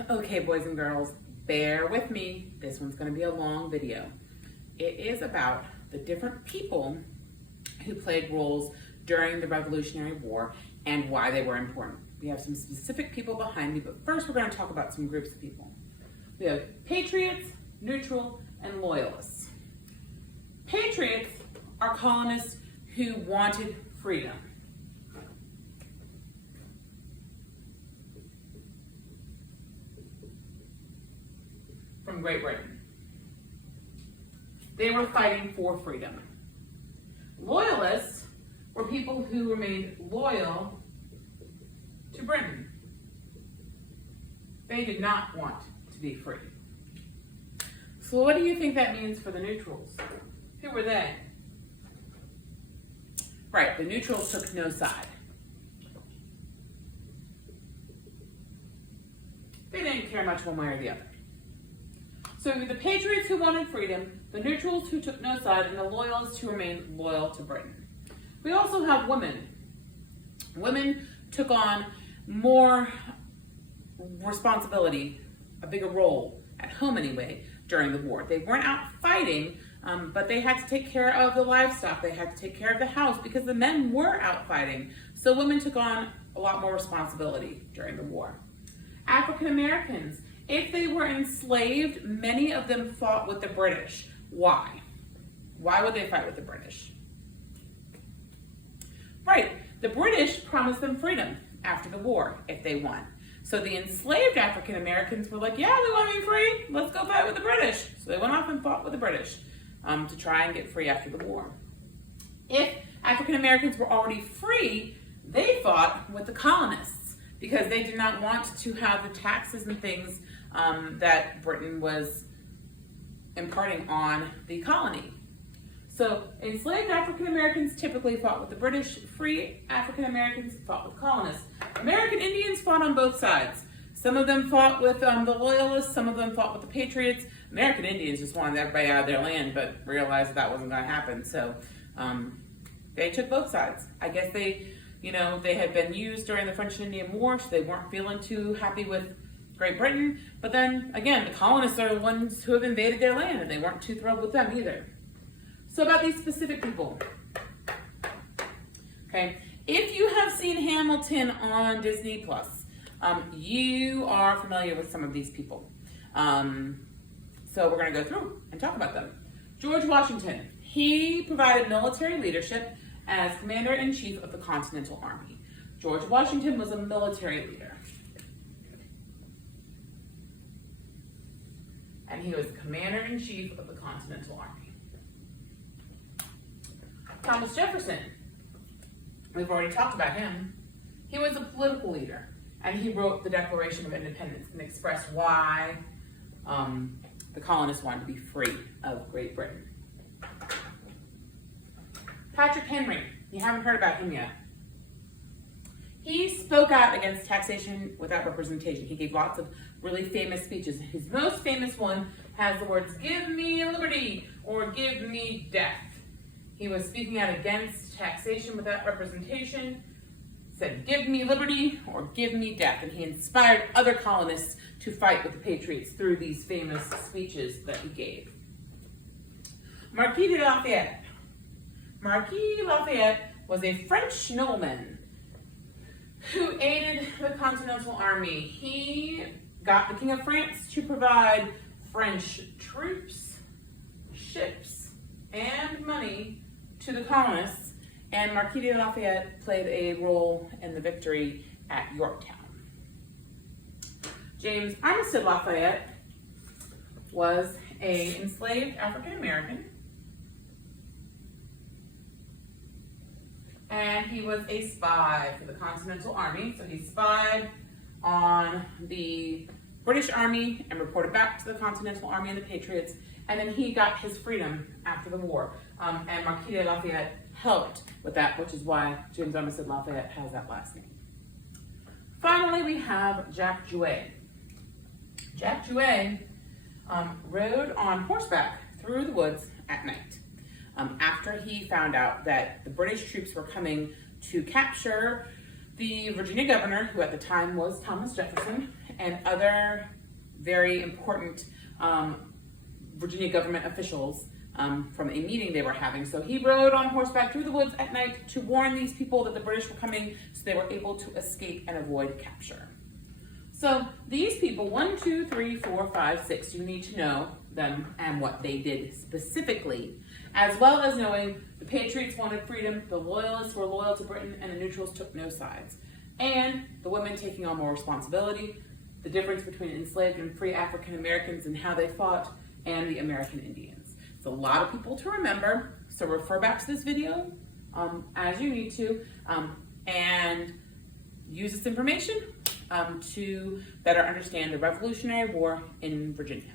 Okay, boys and girls, bear with me. This one's going to be a long video. It is about the different people who played roles during the Revolutionary War and why they were important. We have some specific people behind me, but first we're going to talk about some groups of people. We have patriots, neutral, and loyalists. Patriots are colonists who wanted freedom. From Great Britain. They were fighting for freedom. Loyalists were people who remained loyal to Britain. They did not want to be free. So what do you think that means for the neutrals? Who were they? Right, the neutrals took no side. They didn't care much one way or the other. So the patriots who wanted freedom, the neutrals who took no side, and the loyalists who remained loyal to Britain. We also have women. Women took on more responsibility, a bigger role, at home anyway, during the war. They weren't out fighting, but they had to take care of the livestock. They had to take care of the house because the men were out fighting. So women took on a lot more responsibility during the war. African Americans, if they were enslaved, many of them fought with the British. Why? Why would they fight with the British? Right, the British promised them freedom after the war if they won. So the enslaved African Americans were like, yeah, we want to be free, let's go fight with the British. So they went off and fought with the British to try and get free after the war. If African Americans were already free, they fought with the colonists because they did not want to have the taxes and things that Britain was imparting on the colony. So enslaved African Americans typically fought with the British. Free African Americans fought with colonists. American Indians fought on both sides. Some of them fought with the loyalists, some of them fought with the patriots. American Indians just wanted everybody out of their land, but realized that wasn't going to happen. So they took both sides. I guess they had been used during the French and Indian War, so they weren't feeling too happy with Great Britain. But then again, the colonists are the ones who have invaded their land, and they weren't too thrilled with them either. So about these specific people. Okay, if you have seen Hamilton on Disney Plus, you are familiar with some of these people. So we're going to go through and talk about them. George Washington, he provided military leadership as Commander-in-Chief of the Continental Army. George Washington was a military leader. And he was Commander-in-Chief of the Continental Army. Thomas Jefferson, we've already talked about him. He was a political leader, and he wrote the Declaration of Independence and expressed why the colonists wanted to be free of Great Britain. Patrick Henry, you haven't heard about him yet. He spoke out against taxation without representation. He gave lots of really famous speeches. His most famous one has the words, "Give me liberty," or "Give me death." He was speaking out against taxation without representation, said, "Give me liberty," or "Give me death." And he inspired other colonists to fight with the Patriots through these famous speeches that he gave. Marquis de Lafayette. Marquis Lafayette was a French nobleman who aided the Continental Army. He got the King of France to provide French troops, ships, and money to the colonists, and Marquis de Lafayette played a role in the victory at Yorktown. James Armistead Lafayette was an enslaved African American, and he was a spy for the Continental Army. So he spied on the British Army and reported back to the Continental Army and the Patriots, and then he got his freedom after the war. And Marquis de Lafayette helped with that, which is why James Armistead Lafayette has that last name. Finally, we have Jack Jouer. Jack Jouer rode on horseback through the woods at night after he found out that the British troops were coming to capture the Virginia governor, who at the time was Thomas Jefferson, and other very important Virginia government officials from a meeting they were having. So he rode on horseback through the woods at night to warn these people that the British were coming, so they were able to escape and avoid capture. So these people, 1, 2, 3, 4, 5, 6, you need to know them and what they did specifically, as well as knowing the Patriots wanted freedom, the Loyalists were loyal to Britain, and the Neutrals took no sides. And the women taking on more responsibility, the difference between enslaved and free African Americans and how they fought, and the American Indians. It's a lot of people to remember, so refer back to this video as you need to, and use this information to better understand the Revolutionary War in Virginia.